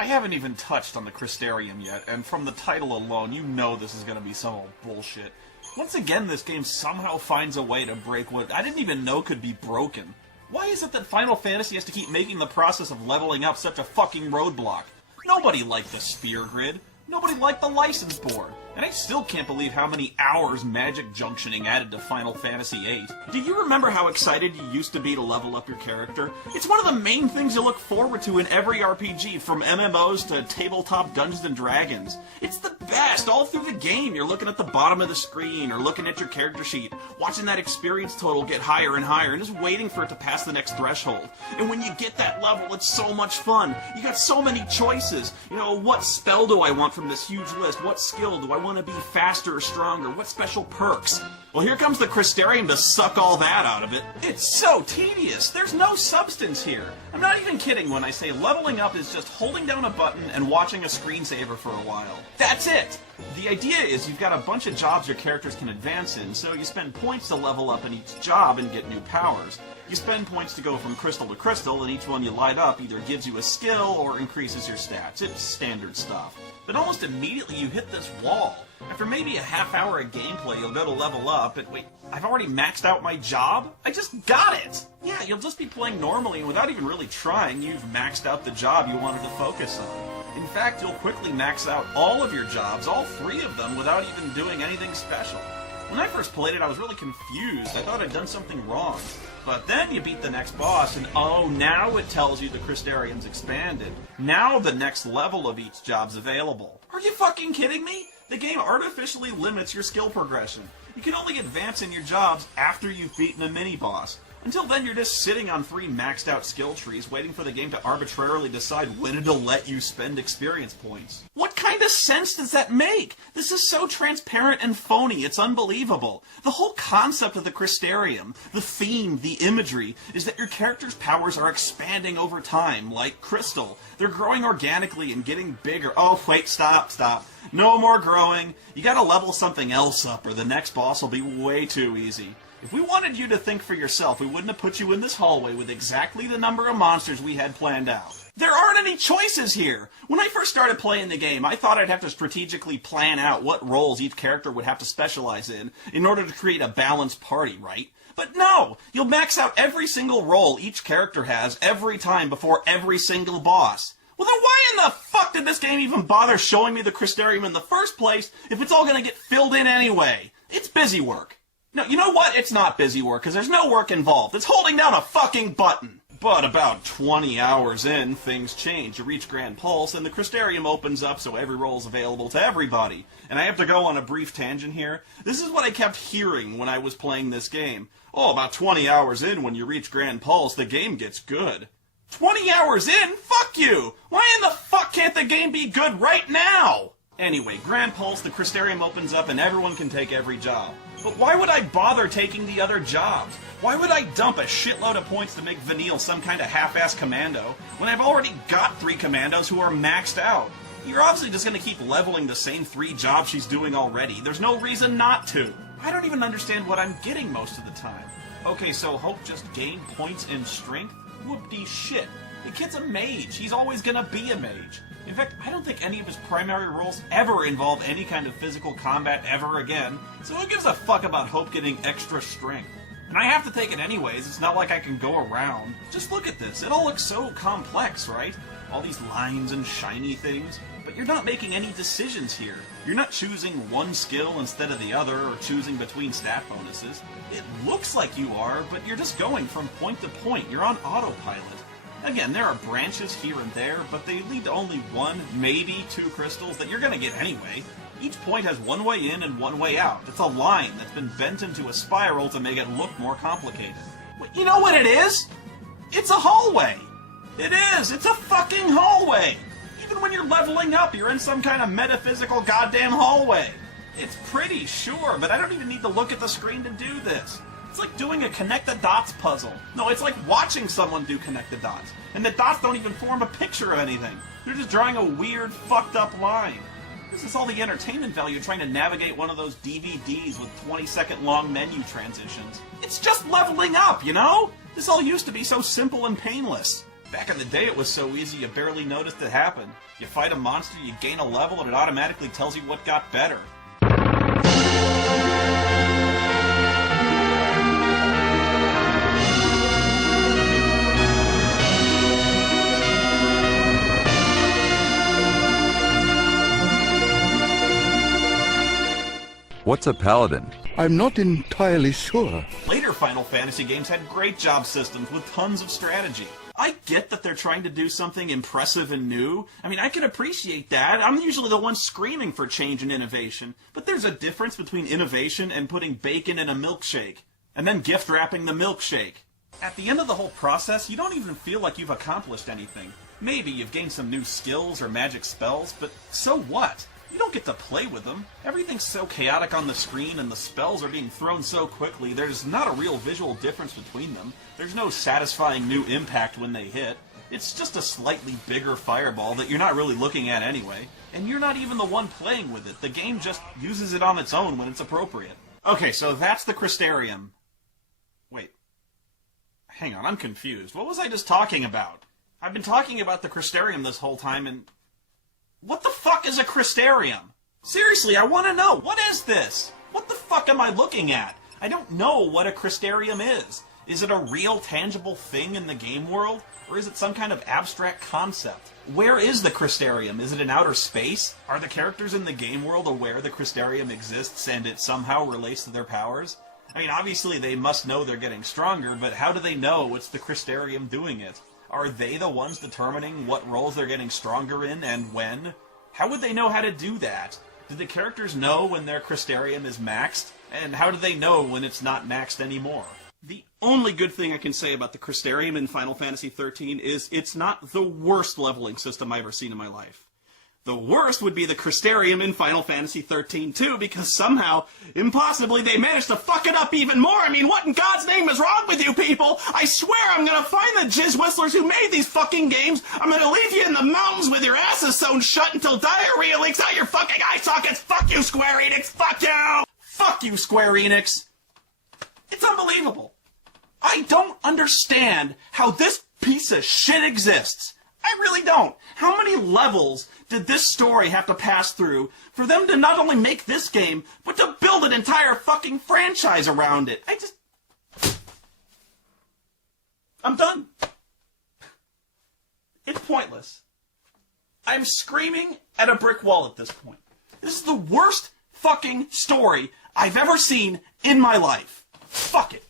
I haven't even touched on the Crystarium yet, and from the title alone, you know this is gonna be some old bullshit. Once again, this game somehow finds a way to break what I didn't even know could be broken. Why is it that Final Fantasy has to keep making the process of leveling up such a fucking roadblock? Nobody liked the Sphere Grid. Nobody liked the license board. And I still can't believe how many hours Magic Junctioning added to Final Fantasy VIII. Do you remember how excited you used to be to level up your character? It's one of the main things you look forward to in every RPG, from MMOs to tabletop Dungeons & Dragons. It's the best! All through the game, you're looking at the bottom of the screen, or looking at your character sheet, watching that experience total get higher and higher, and just waiting for it to pass the next threshold. And when you get that level, it's so much fun. You got so many choices. You know, what spell do I want from this huge list? What skill do I want to be faster or stronger? What special perks? Well, here comes the Crystarium to suck all that out of it. It's so tedious. There's no substance here. I'm not even kidding when I say leveling up is just holding down a button and watching a screensaver for a while. That's it! The idea is you've got a bunch of jobs your characters can advance in, so you spend points to level up in each job and get new powers. You spend points to go from crystal to crystal, and each one you light up either gives you a skill or increases your stats. It's standard stuff. But almost immediately you hit this wall. After maybe a half hour of gameplay, you'll go to level up, and wait, I've already maxed out my job? I just got it! Yeah, you'll just be playing normally, and without even really trying, you've maxed out the job you wanted to focus on. In fact, you'll quickly max out all of your jobs, all 3 of them, without even doing anything special. When I first played it, I was really confused. I thought I'd done something wrong. But then you beat the next boss, and oh, now it tells you the Crystarium's expanded. Now the next level of each job's available. Are you fucking kidding me? The game artificially limits your skill progression. You can only advance in your jobs after you've beaten a mini-boss. Until then, you're just sitting on 3 maxed out skill trees, waiting for the game to arbitrarily decide when it'll let you spend experience points. What kind of sense does that make? This is so transparent and phony, it's unbelievable. The whole concept of the Crystarium, the theme, the imagery, is that your character's powers are expanding over time, like Crystal. They're growing organically and getting bigger. Oh, wait, stop. No more growing. You gotta level something else up, or the next boss will be way too easy. If we wanted you to think for yourself, we wouldn't have put you in this hallway with exactly the number of monsters we had planned out. There aren't any choices here! When I first started playing the game, I thought I'd have to strategically plan out what roles each character would have to specialize in order to create a balanced party, right? But no! You'll max out every single role each character has every time before every single boss. Well then why in the fuck did this game even bother showing me the Crystarium in the first place if it's all gonna get filled in anyway? It's busy work. No, you know what? It's not busy work, because there's no work involved. It's holding down a fucking button. But about 20 hours in, things change. You reach Grand Pulse, and the Crystarium opens up so every role is available to everybody. And I have to go on a brief tangent here. This is what I kept hearing when I was playing this game. Oh, about 20 hours in, when you reach Grand Pulse, the game gets good. 20 hours in? Fuck you! Why in the fuck can't the game be good right now? Anyway, Grand Pulse, the Crystarium opens up, and everyone can take every job. But why would I bother taking the other jobs? Why would I dump a shitload of points to make Vanille some kind of half-ass commando when I've already got 3 commandos who are maxed out? You're obviously just going to keep leveling the same 3 jobs she's doing already. There's no reason not to. I don't even understand what I'm getting most of the time. Okay, so Hope just gained points in strength? Whoop-de shit. The kid's a mage. He's always going to be a mage. In fact, I don't think any of his primary roles ever involve any kind of physical combat ever again, so who gives a fuck about Hope getting extra strength? And I have to take it anyways, it's not like I can go around. Just look at this, it all looks so complex, right? All these lines and shiny things, but you're not making any decisions here. You're not choosing one skill instead of the other, or choosing between stat bonuses. It looks like you are, but you're just going from point to point, you're on autopilot. Again, there are branches here and there, but they lead to only 1, maybe 2 crystals that you're going to get anyway. Each point has one way in and one way out. It's a line that's been bent into a spiral to make it look more complicated. Well, you know what it is? It's a hallway! It is! It's a fucking hallway! Even when you're leveling up, you're in some kind of metaphysical goddamn hallway! It's pretty, sure, but I don't even need to look at the screen to do this. It's like doing a connect-the-dots puzzle. No, it's like watching someone do connect-the-dots. And the dots don't even form a picture of anything. They're just drawing a weird, fucked-up line. This is all the entertainment value trying to navigate one of those DVDs with 20-second long menu transitions. It's just leveling up, you know? This all used to be so simple and painless. Back in the day, it was so easy you barely noticed it happen. You fight a monster, you gain a level, and it automatically tells you what got better. What's a paladin? I'm not entirely sure. Later Final Fantasy games had great job systems with tons of strategy. I get that they're trying to do something impressive and new. I mean, I can appreciate that. I'm usually the one screaming for change and innovation. But there's a difference between innovation and putting bacon in a milkshake, and then gift wrapping the milkshake. At the end of the whole process, you don't even feel like you've accomplished anything. Maybe you've gained some new skills or magic spells, but so what? You don't get to play with them. Everything's so chaotic on the screen and the spells are being thrown so quickly, there's not a real visual difference between them. There's no satisfying new impact when they hit. It's just a slightly bigger fireball that you're not really looking at anyway. And you're not even the one playing with it. The game just uses it on its own when it's appropriate. Okay, so that's the Crystarium. Wait. Hang on, I'm confused. What was I just talking about? I've been talking about the Crystarium this whole time and... What the fuck is a Crystarium? Seriously, I want to know. What is this? What the fuck am I looking at? I don't know what a Crystarium is. Is it a real, tangible thing in the game world? Or is it some kind of abstract concept? Where is the Crystarium? Is it in outer space? Are the characters in the game world aware the Crystarium exists and it somehow relates to their powers? I mean, obviously they must know they're getting stronger, but how do they know it's the Crystarium doing it? Are they the ones determining what roles they're getting stronger in and when? How would they know how to do that? Do the characters know when their Crystarium is maxed? And how do they know when it's not maxed anymore? The only good thing I can say about the Crystarium in Final Fantasy XIII is it's not the worst leveling system I've ever seen in my life. The worst would be the Crystarium in Final Fantasy XIII too, because somehow, impossibly, they managed to fuck it up even more. I mean, what in God's name is wrong with you people? I swear I'm gonna find the jizz whistlers who made these fucking games. I'm gonna leave you in the mountains with your asses sewn shut until diarrhea leaks out your fucking eye sockets. Fuck you, Square Enix. Fuck you! Fuck you, Square Enix. It's unbelievable. I don't understand how this piece of shit exists. I really don't. How many levels did this story have to pass through for them to not only make this game, but to build an entire fucking franchise around it? I'm done. It's pointless. I'm screaming at a brick wall at this point. This is the worst fucking story I've ever seen in my life. Fuck it.